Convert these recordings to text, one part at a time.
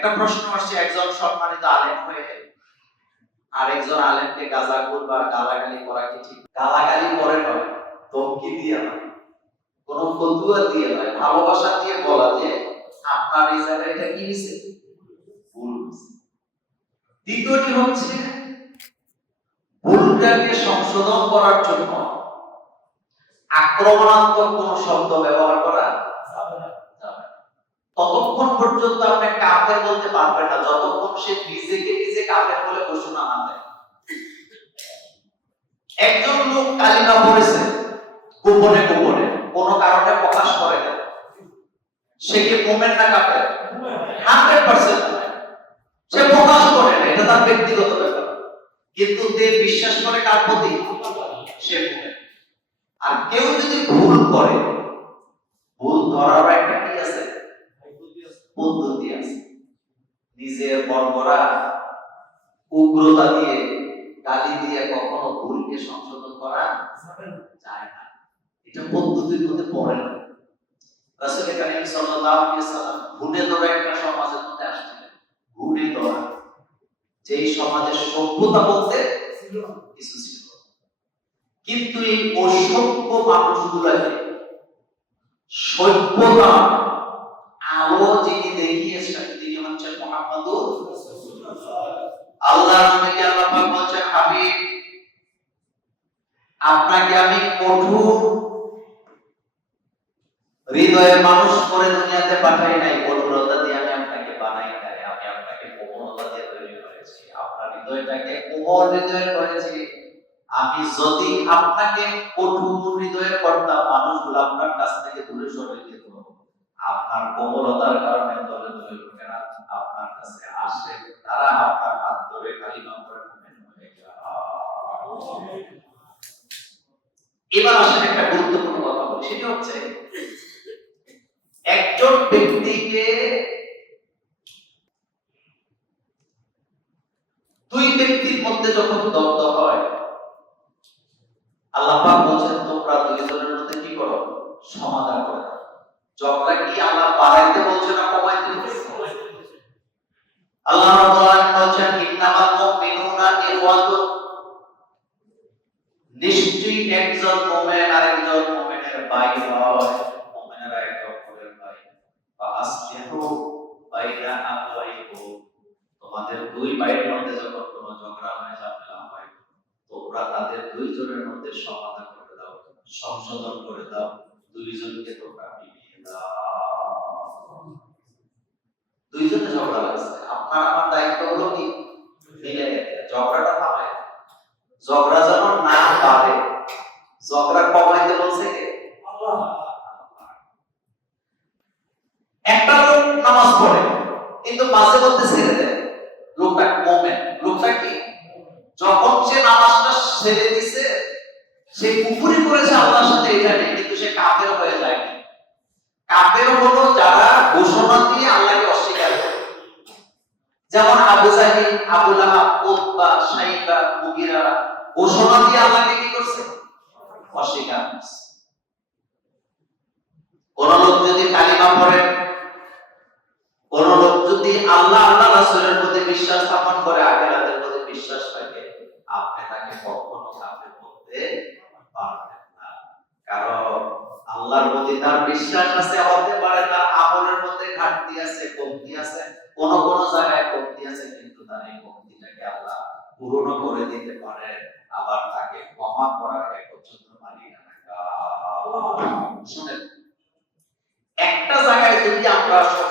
একটা প্রশ্ন আসছে, একজন সম্মানিত আলেম হয়ে আরেকজন আলেমকে গাজাকুর বা গালাগালি করা কি ঠিক? গালাগালি করে নয় ধমকি দিয়ে নয় কোন ফতুয়া দিয়ে নয় ভালোবাসা দিয়ে বলা যে, আপনার এই জায়গায় এটা কি হয়েছে দ্বিতীয়টি হচ্ছে, ভুলটাকে সংশোধন করার জন্য আক্রমণাত্মক কোন শব্দ ব্যবহার করা। ততক্ষণ পর্যন্ত আপনি কাফের বলতে পারবেন না, যতক্ষণ সে নিজেকে নিজে কাফের বলে ঘোষণা না দেয়। একজন লোক কালিমা পড়েছে, গোপনে গোপনে, কোনো কারণে প্রকাশ করে না। সে কি মোমেন না কাফের? হান্ড্রেড পার্সেন্ট সে প্রকাশ করে না, এটা তার ব্যক্তিগত ব্যাপার। কিন্তু যে বিশ্বাস করে কার প্রতি? সে মুমিন। আর কেউ যদি ভুল করে, ভুল ধরার একটা পদ্ধতি আছে। নিজের বর্বরা উগ্রতা দিয়ে, গালি দিয়ে কখনো ভুলকে সংশোধন করা যায় না। এটা পদ্ধতির মধ্যে পড়ে না। কারীম সাল্লাল্লাহু আলাইহি সাল্লাম ধরা একটা সমাজের মধ্যে আসছিলেন। ধরা যেই সমাজের সভ্যতা বলতে কিছু ছিল। কিন্তু এই অসভ্য মানুষগুলাকে সভ্যতা আল্লাহ নবীকে আল্লাহ পাক বলছেন, হাবিব, আপনাকে আমি কঠোর হৃদয়ের মানুষ করে দুনিয়াতে পাঠাই নাই, কঠোরতা দিয়ে আমি আপনাকে বানাই নাই, আমি আপনাকে কোমলতা দিয়ে তৈরি করেছি, আপনার হৃদয়টাকে কোমল হৃদয়ের করেছি। আমি যদি আপনাকে কঠোর হৃদয়ের করতাম মানুষগুলো আপনার কাছ থেকে দূরে সরে যেত আপনার কোমলতার কারণে দলে দলে কাছে আসে। তারা আপনার হাত ধরে খালি করে মুমিন হয়ে যায় এবার আসলে একটা গুরুত্বপূর্ণ কথা বলি। সেটা হচ্ছে, একজন ব্যক্তিকে ভাই দুই ভাইয়ের মধ্যে সমাধান করে দাও সংশোধন করে দাও দুইজনকে তোমরা মিলিয়ে দাও দুইজনে আপনার আমার দায়িত্ব হলো কি মিলে গেছে ঝগড়াটা থামায় ঝগড়া যেন না বাড়ে ঝগড়া কমাইতে বলছে কে একটা লোক নামাজ পড়ে কিন্তু মাঝে মধ্যে ছেড়ে দেয়। লোকটা মোমেন লোকটা কি? যখন সে নামাজটা ছেড়ে দিছে, সে কুফুরি করেছে আল্লাহর সাথে, এটা নেই, কিন্তু সে কাফের হয়ে যায়নি কাফের হলো যারা ঘোষণা দিয়ে আল্লাহকে অস্বীকার করে। যেমন Abu Jahl, Abu Lahab, Utba Shaiba Mughira, ঘোষণা দিয়ে আল্লাহকে কি করছে? অস্বীকার করছে। কোন লোক বিশ্বাস স্থাপন করে আখিরাতের প্রতি বিশ্বাস থাকে। আপনি তাকে কখনো কাফের বলতে পারবেন না। কারণ আল্লাহর প্রতি তার বিশ্বাস আছে, হতে পারে তার আমলের মধ্যে ঘাটতি আছে, কমতি আছে, কোন কোন জায়গায় কমতি আছে, কিন্তু তার এই কমতিটাকে আল্লাহ পূরণ করে দিতে পারে আবার তাকে ক্ষমা করার একচ্ছত্র মালিক শুনেন, একটা জায়গায় যদি আমরা সব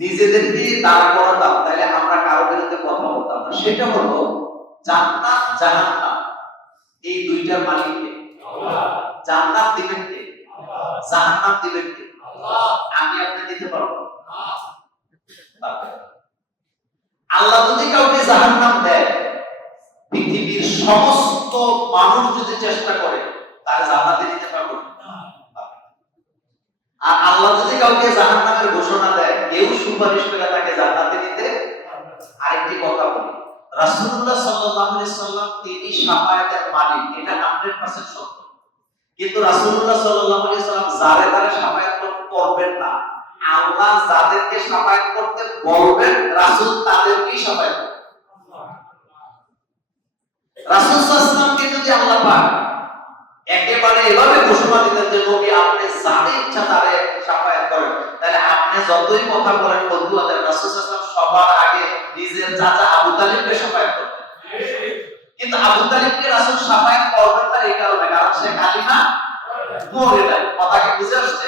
সময় নিজেদেরকে দাঁড় করাতাম তাহলে আমরা কারও বিরুদ্ধে কথা বলতাম না। সেটা হলো জান্নাত জাহান্নাম। এই দুইটার মালিক কে? জান্নাত দিবেন কে? জাহান্নাম দিবেন কে? আমি আপনি দিতে পারব আল্লাহ। যদি কাউকে জাহান্নাম দেয় পৃথিবীর সমস্ত মানুষ যদি চেষ্টা করে তার জান্নাতে দিতে পারব না। আল্লাহ যদি কাউকে জাহান্নামের ঘোষণা দেয়, কেউ সুপারিশ করে তাকে জান্নাতে দিতে আরেকটি কথা বলি। রাসূলুল্লাহ সাল্লাল্লাহু আলাইহি সাল্লাম তিনি শাফায়াতের মালিক, এটা 100% সত্য। কিন্তু রাসূলুল্লাহ সাল্লাল্লাহু আলাইহি সাল্লাম যারে তারে শাফায়াত না। আল্লাহ যাদেরকে সাফায়াত করতে বলবেন, রাসূল তাদেরকেই করবেন। রাসূল সাল্লাল্লাহু যদি আল্লাহ পাক একেবারে এভাবে ঘোষণা দিতেন যে নবী আপনি যাদের ইচ্ছা তারে সাফায়াত করেন? তাহলে আপনি যতই কথা বলেন বন্ধুদের রাসূল সাল্লাল্লাহু সবার আগে নিজের চাচা আবু তালিবকে সাফায়াত করেন কিন্তু আবু তালিবকে রাসূল সাফায়াত করবেন না এই কারণে কারণ সে কালিমা মরে নাই কথা কি বুঝে আসছে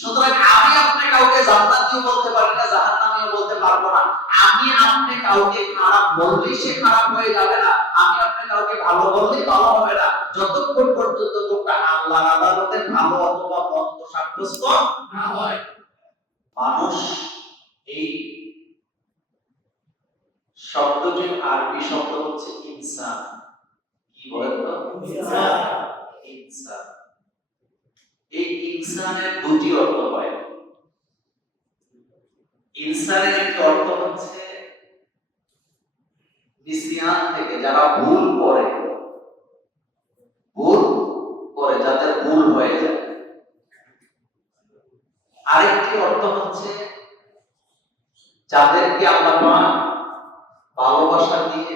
সুতরাং আমি আপনি কাউকে জান্নাতীও বলতে পারি না জাহান্নামীও বলতে পারব না আমি আপনি কাউকে খারাপ বললেই সে খারাপ হয়ে যাবে না আমি আপনি কাউকে ভালো বললেই ভালো হবে না যতক্ষণ পর্যন্ত লোকটা আল্লাহর আদালতে ভালো অথবা মন্দ সাব্যস্ত না হয় মানুষ এই শব্দটির আরবি শব্দ হচ্ছে ইনসান কি বলেন তো? ইনসান। এই ইনসানের দুটি অর্থ হয়। ইনসানের একটি অর্থ হচ্ছে নিসিয়ান থেকে যারা ভুল করে ভুল করে যাদের ভুল হয়ে যায়। আরেকটি অর্থ হচ্ছে যাদেরকে আল্লাহ পাক ভালোবাসা দিয়ে,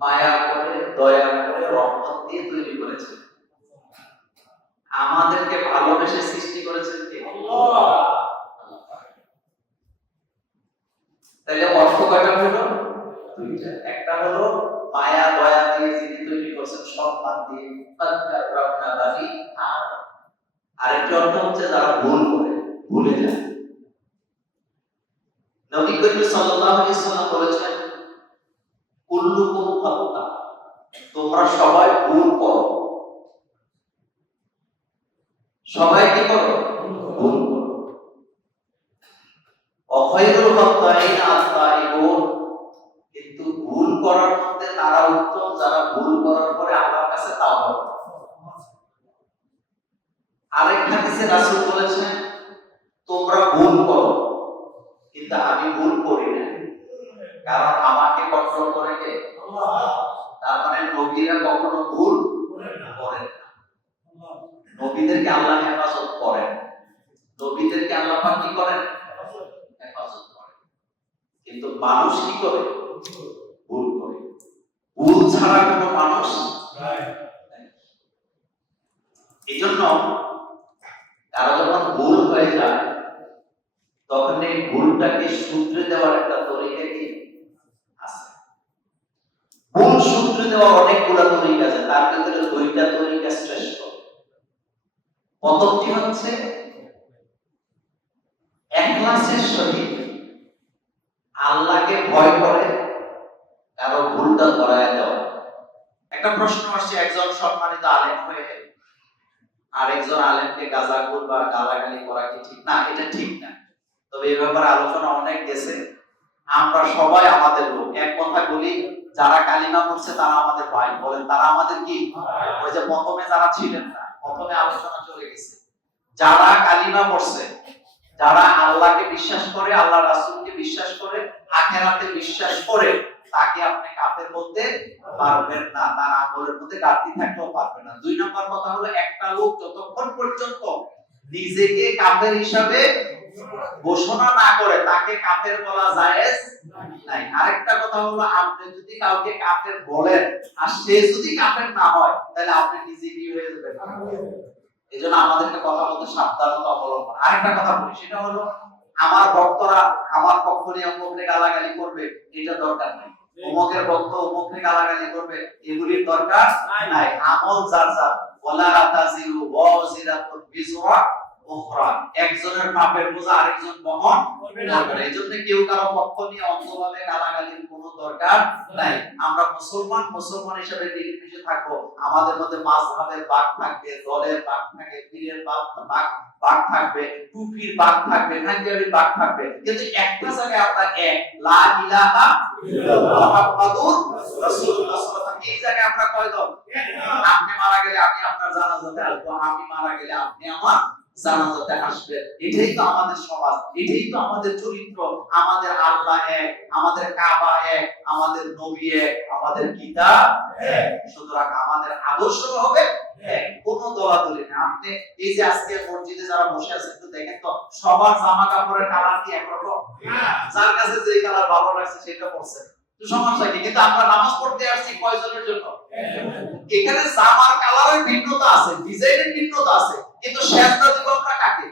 মায়া করে, দয়া করে রহমত দিয়ে তৈরি করেছেন আমাদেরকে ভালোবেসে সৃষ্টি করেছেন কে? তাহলে অর্থ কয়টা হলো? একটা হলো মায়া, দয়া দিয়ে যিনি তৈরি করছেন, সম্মান দিয়ে তাৎকার রক্ষা, বাণী আর আরেকটি অর্থ হচ্ছে যারা ভুল করে, ভুলে যায়। নবী করিম সাল্লাল্লাহু আলাইহি সাল্লাম বলেছেন কুল্লুকুম খাতা তোমরা সবাই ভুল করো। সবাই কি করো? ভুল করো। অখয়রুল খাতাইন আত-তাইবুন কিন্তু ভুল করার মধ্যে তারা উত্তম যারা ভুল করার পরে আল্লাহর কাছে তাওবা করে আরেক হাদিসে রাসূল বলেছেন তোমরা ভুল করো কিন্তু আমি ভুল করি না কারণ আমাকে কন্ট্রোল করে কে আল্লাহ তার মানে নবীরা কখনো ভুল করেন না করেন না আল্লাহ নবীদেরকে আল্লাহ হেফাজত করেন। নবীদেরকে আল্লাহ পাক কি করেন? হেফাজত করেন। কিন্তু মানুষ কি করে? ভুল করে। ভুল ছাড়া কোনো মানুষ এই জন্য তারা যখন ভুল হয়ে যায় তখন এই ভুলটাকে শুধরে দেওয়ার একটা তরিকা কি? আছে। ভুল শুধরে দেওয়ার অনেকগুলো তরিকা আছে। তার ভিতরে দুইটা তরিকা শ্রেষ্ঠ। প্রথমটি হচ্ছে? একলাসের সহিত আল্লাহকে ভয় করে, কারও ভুলটা ধরায় দেওয়া। একটা প্রশ্ন আসছে একজন সম্মানিত আলেম হয়ে আরেকজন আলেমকে গাজাগুল বা গালাগালি করা কি ঠিক? না, এটা ঠিক না। তবে এই ব্যাপারে আলোচনা অনেক গেছে। আমরা সবাই আমাদের লোক। এক কথা বলি, যারা কালিমা করছে তারা আমাদের ভাই। বলেন, তারা আমাদের কি? ওই যে প্রথমে যারা ছিলেন না, প্রথমে আলোচনা যারা কালিমা পড়ছে, যারা আল্লাহকে বিশ্বাস করে আল্লাহ রাসূলকে বিশ্বাস করে, আখেরাতে বিশ্বাস করে, তাকে আপনি কাফের বলতে পারবেন না, তার আমলের মধ্যে ঘাটতি থাকলেও পারবেন না। দুই নম্বর কথা হলো, একটা লোক যতক্ষণ পর্যন্ত নিজেকে কাফের হিসাবে ঘোষণা না করে, তাকে কাফের বলা জায়েজ নাই। আরেকটা কথা হলো, আপনি যদি কাউকে কাফের বলেন, আর সে যদি কাফের না হয়, তাহলে আপনি নিজে কি হয়ে যাবেন। এই জন্য আমাদেরকে কথা বলতে সাবধানতা অবলম্বন। আরেকটা কথা বলি সেটা হলো আমার ভক্তরা আমার পক্ষ নিয়ে অমুকরে গালাগালি করবে এটা দরকার নাই। অমুকের ভক্ত অমুকরে গালাগালি করবে এগুলির দরকার নাই। আমল যার যার। ওয়ালা তাজিরু ওয়াজিরাতুন বিজরা উখরা একজনের পাপের বোঝা আরেকজন বহন করবে না। এই জন্য কেউ কারও পক্ষ নিয়ে অন্ধভাবে গালাগালির কোনো দরকার নাই। আমরা মুসলমান মুসলমান হিসেবে মিলেমিশে থাকব। আমাদের মধ্যে মাযহাবের ভাগ থাকবে দলের ভাগ থাকবে পীরের ভাগ ভাগ থাকবে টুপির ভাগ থাকবে খানজারির ভাগ থাকবে। কিন্তু একটা জায়গায় আমরা এক লা ইলাহা ইল্লাল্লাহ মুহাম্মাদুর রাসূলুল্লাহ এই জায়গায় আমরা কয় দল? আপনি মারা গেলে আমি আপনার জানাজাতে আসব আমি মারা গেলে আপনি আমার জানাজাতে এটাই তো আমাদের সমাজ এটাই তো আমাদের চরিত্র। আমাদের আল্লাহ এক আমাদের কাবা এক আমাদের নবী এক আমাদের এক। সুতরাং আমাদের আদর্শ হবে কোনো দলাদলি না। আপনি এই যে আজকে মসজিদে যারা বসে আছেন একটু দেখেন তো সবার জামা কাপড়ের কালার কি একরকম? যার কাছে যে কালার ভালো লাগছে সেটা পড়ছে তো সমস্যা কি? কিন্তু আমরা নামাজ পড়তে আসছি কয়জনের জন্য? এখানে জামার কালারের ভিন্নতা আছে ডিজাইনের ভিন্নতা আছে। কিন্তু শেষটা দিব আমরা কাকে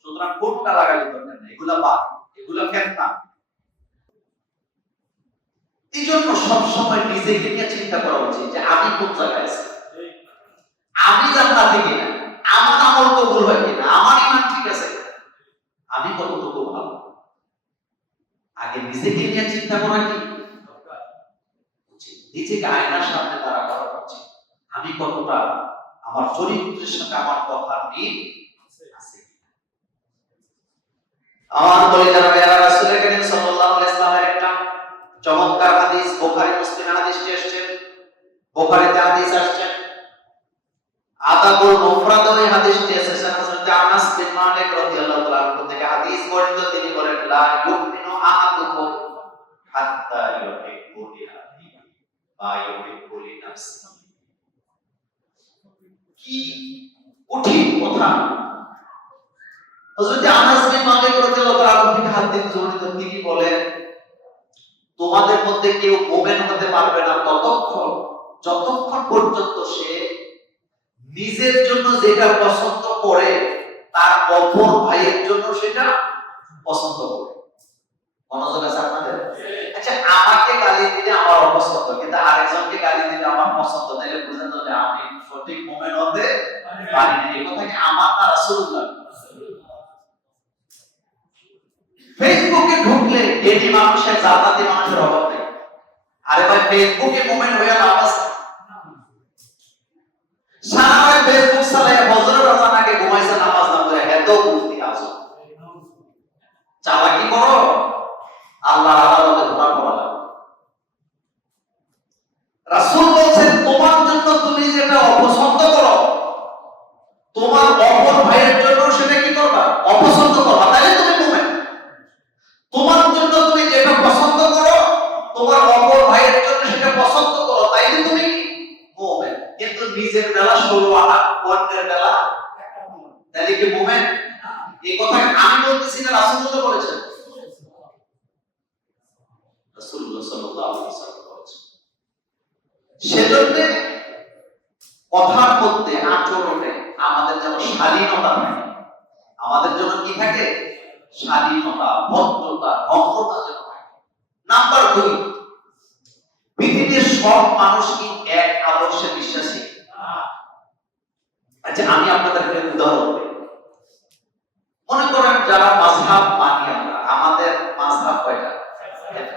সুতরাং কোনটা লাগালে দরকার নেই? এগুলা বাদ এগুলা ফেতনা। এই জন্য সবসময় নিজেকে নিয়ে চিন্তা করা উচিত যে আমি কোন জায়গায় আছি? আমি জান্নাতে কিনা? আমার আমল কবুল হয় কিনা? আমার ইমান ঠিক আছে আমি কতটুকু ভালো? আগে নিজেকে নিয়ে চিন্তা করা কি? নিজেকে আয়নার সামনে দাঁড়া করা উচিত। আমি কতটা আমার চরিত্রের সাথে আমার কথা মিল আছে? আমার বলে, যারা বেয়ারা রাসূলের কারীম সাল্লাল্লাহু আলাইহি সাল্লামের একটা চমৎকার হাদিস, বুখারী মুসলিমে হাদিসটি আসছে বুখারীতে হাদিস আসছে আদাবুল মুফরাদ ওই হাদিসটি এসেছে হযরত আনাস বিন মালিক রাদিয়াল্লাহু তাআলা থেকে। হাদিস বর্ণিত, তিনি বলেন, লা ইউমিনু আহাদুকুম হাত্তা ইউহিব্বু লিআখিহি বা ইউহিব্বু লিনাফসিহি। কি কঠিন কথা। হযরত আনাস বিন মালিক রাদিয়াল্লাহু তাআলা থেকে হাদিস বর্ণিত, তিনি বলেন, তোমাদের মধ্যে কেউ মুমিন হতে পারবে না ততক্ষণ, যতক্ষণ পর্যন্ত সে নিজের জন্য যেটা পছন্দ করে, তার অপর ভাইয়ের জন্য সেটা পছন্দ করে। মনোযোগ আছে আপনাদের? আচ্ছা আমাকে গালি দিলে আমার অপছন্দ, কিন্তু আরেকজনকে গালি দিলে আমার পছন্দ বুঝেন যে আমি সঠিক হতে পারি এই কথা কি আমার রাসূলুল্লাহ। ফেসবুকে ঢুকলে মানুষের জান্নাতি মানুষের অভাব নেই। আরে ভাই, ফেসবুকে মোমেন্ট হয়ে সারা ফেসবুক আগে ঘুমাইছে, নামাজ না মুক্তি আছো চালাকি করো আল্লাহর আদালতে ধরা পড়া লাগবে রাসূল বলছেন তোমার জন্য তুমি যেটা অপছন্দ করো তোমার অপর ভাইয়ের জন্য সেটা কি করবা অপছন্দ করবা তাহলে তুমি মুমিন তোমার জন্য তুমি যেটা পছন্দ করো তোমার অপর ভাইয়ের জন্য সেটা পছন্দ করো তাইলে তুমি কি মুমিন কিন্তু নিজের বেলা ষোলো আনা অন্যের বেলা তাহলে কি মুমিন এই কথা আমি বলতেছি না রাসূলুল্লাহ বলেছেন রাসূলুল্লাহ সাল্লাল্লাহু আলাইহি ওয়াসাল্লাম বলেছেন সেজন্য কথার মধ্যে আচরণে আমাদের যেন শালীনতা থাকে আমাদের জন্য কি থাকে শালীনতা ভদ্রতা নম্রতা যেন থাকে নাম্বার দুই পৃথিবীর সব মানুষ কি এক আদর্শে বিশ্বাসী? আচ্ছা আমি আপনাদেরকে উদাহরণ দিই। মনে করেন যারা মাযহাব মানি আমরা, আমাদের মাযহাব কয়টা?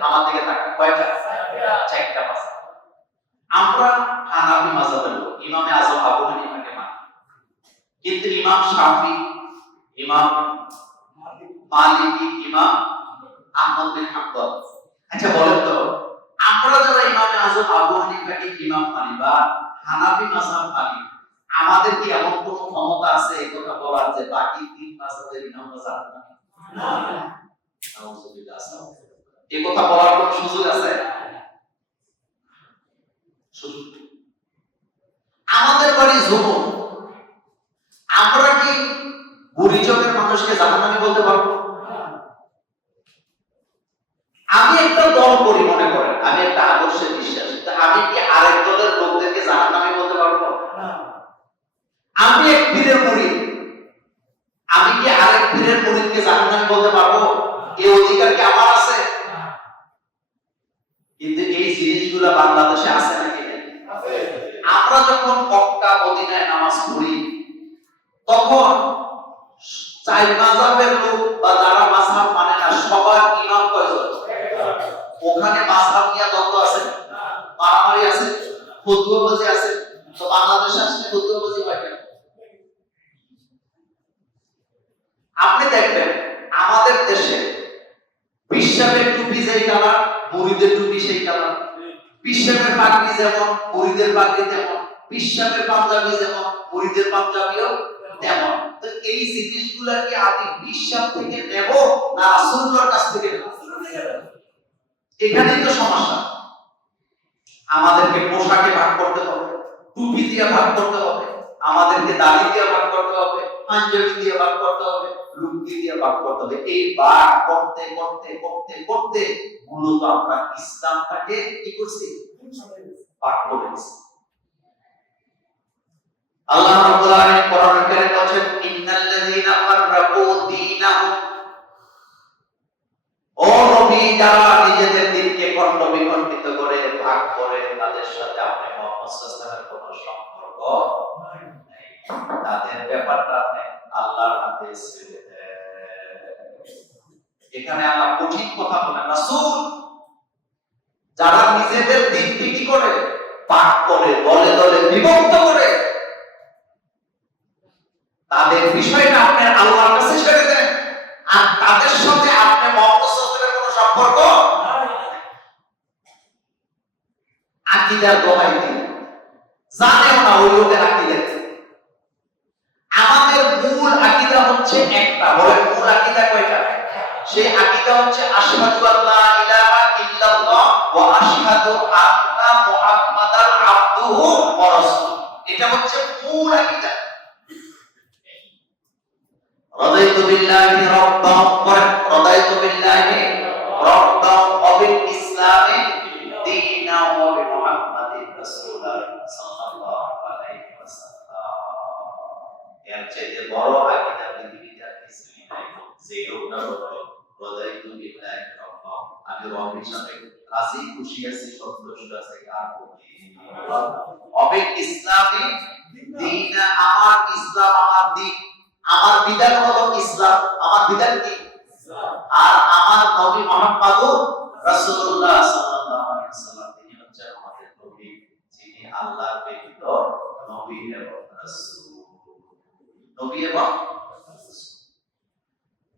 আমার দিকে তাকান, কয়টা? চারটা আমরা হানাফি মাযহাবের লোক, ইমামে আযম আবু হানিফাকে মানি। কিন্তু ইমাম শাফি, ইমাম মালিকি ইমাম আহমদ বিন হাম্বল। আচ্ছা বলেন তো আমরা যারা ইমামে আযম আবু হানিফাকে ইমাম মানি বা হানাফি মাযহাব মানি, আমাদের কি এমন কোনো ক্ষমতা আছে? এই কথা বলার যে বাকি তিন মাযহাবের ইমাম মাযহাব মানি? এই কথা বলার কোনো সুযোগ আছে? আমাদের বাড়ি জুমুর আমরা কি বুড়িচকের মানুষকে জাহান্নামী বলতে পারব? আমি একটা দল করি মনে করেন আমি একটা আদর্শে বিশ্বাসী। আমি কি আরেক দলের লোকদেরকে জাহান্নামী বলতে পারব? আমি এক পীরের মুড়ি। আমি কি আরেক পীরের মুড়িদকে জাহান্নামী বলতে পারব? এই অধিকার কি আমার আছে? কিন্তু এই জিনিসগুলো বাংলাদেশে আছে নাকি? আমরা যখন মক্কা মদিনায় নামাজ পড়ি তখন চাই মাযহাবের লোক বা যারা মাযহাব মানে না, সবার ইমাম কয়জন? ওখানে মাযহাব নিয়ে দ্বন্দ্ব আছে? মারামারি আছে? ফুটবলবাজি আছে? তো বাংলাদেশে আসলে ফুটবলবাজি হয় কেন? আপনি দেখবেন, আমাদের দেশে বিশ্বাসের টুপি যেই কালার মুড়িদের টুপি সেই কালার পিসাবের পাগড়ি যেমন মুড়িদের পাগড়ি তেমন। পিসাবের পাঞ্জাবি যেমন মুড়িদের পাঞ্জাবিও তেমন। তো এই জিনিসগুলা আমি বিশ্বাস থেকে নেব না রাসূলুল্লাহর কাছ থেকে নেব? এখানেই তো সমস্যা। আমাদেরকে পোশাকে ভাগ করতে হবে, টুপি দিয়ে ভাগ করতে হবে, আমাদেরকে দাড়ি দিয়ে ভাগ করতে হবে, পাঞ্জাবি দিয়ে ভাগ করতে হবে, লুঙ্গি দিয়ে ভাগ করতে হবে। এই ভাগ করতে করতে করতে করতে মূলত আমরা ইসলামটাকে কি করছি? ভাগ করে দিছি আল্লাহ রাব্বুল আলামিন কোরআনে কারীম বলেন ইন্নাল্লাযীনা ফাররাকু দীনাহুম। ও নবী, যারা নিজেদের দিনকে খণ্ড বিখণ্ডিত করে ভাগ করে তাদের সাথে আপনি মোহাম্মদ সাল্লাল্লাহু সম্পর্ক তাদের ব্যাপারটা আপনি আল্লাহর হাতে এখানে আল্লাহ কঠিন কথা বলেন, রাসূল, যারা নিজেদের দিনকে কি করে? ভাগ করে, দলে দলে বিভক্ত করে তাদের বিষয়টা আপনি আল্লাহর কাছে ছেড়ে দেন আর তাদের সাথে আপনি মোহাম্মদ সাল্লাল্লাহু আলাইহি কোনো সম্পর্ক আকিদার দোহাই দিন জানেও না ওই লোকের আকিদা কি। আমাদের মূল আকিদা হচ্ছে একটা। বলে মূল আকীদা কয়টা? সেই আকীদা হচ্ছে আশহাদু আল্লা ইলাহা ইল্লাল্লাহ ওয়া আশহাদু আন্না মুহাম্মাদান আবদুহু ওয়া রাসূল এটা হচ্ছে মূল আকীদা। রাদাইতু বিল্লাহি রাব্বা ওয়া রাদাইতু বিল্লাহি রাব্বা ওয়া বিল ইসলামি দীনা ওয়া বি মুহাম্মাদিন রাসূলুল্লাহ সাল্লাল্লাহু আলাইহি ওয়াসাল্লাম। এর চেয়ে বড় আকীদা যে লোকটা বলতো রদাইতু বিল্লাহি রব্বা আমি রবের সাথে রাজি খুশি আছি সন্তুষ্ট আছি, কার প্রতি? অবে ইসলামে দিন, আমার ইসলাম, আমার দিন। আমার বিধান হলো ইসলাম, আমার বিধান কি? আর আমার নবী মুহাম্মদুর রাসূলুল্লাহ সাল্লাল্লাহু আলাইহি ওয়াসাল্লাম, তিনি হচ্ছেন আমাদের নবী, যিনি আল্লাহর প্রেরিত নবী এবং রাসূল। নবী এবং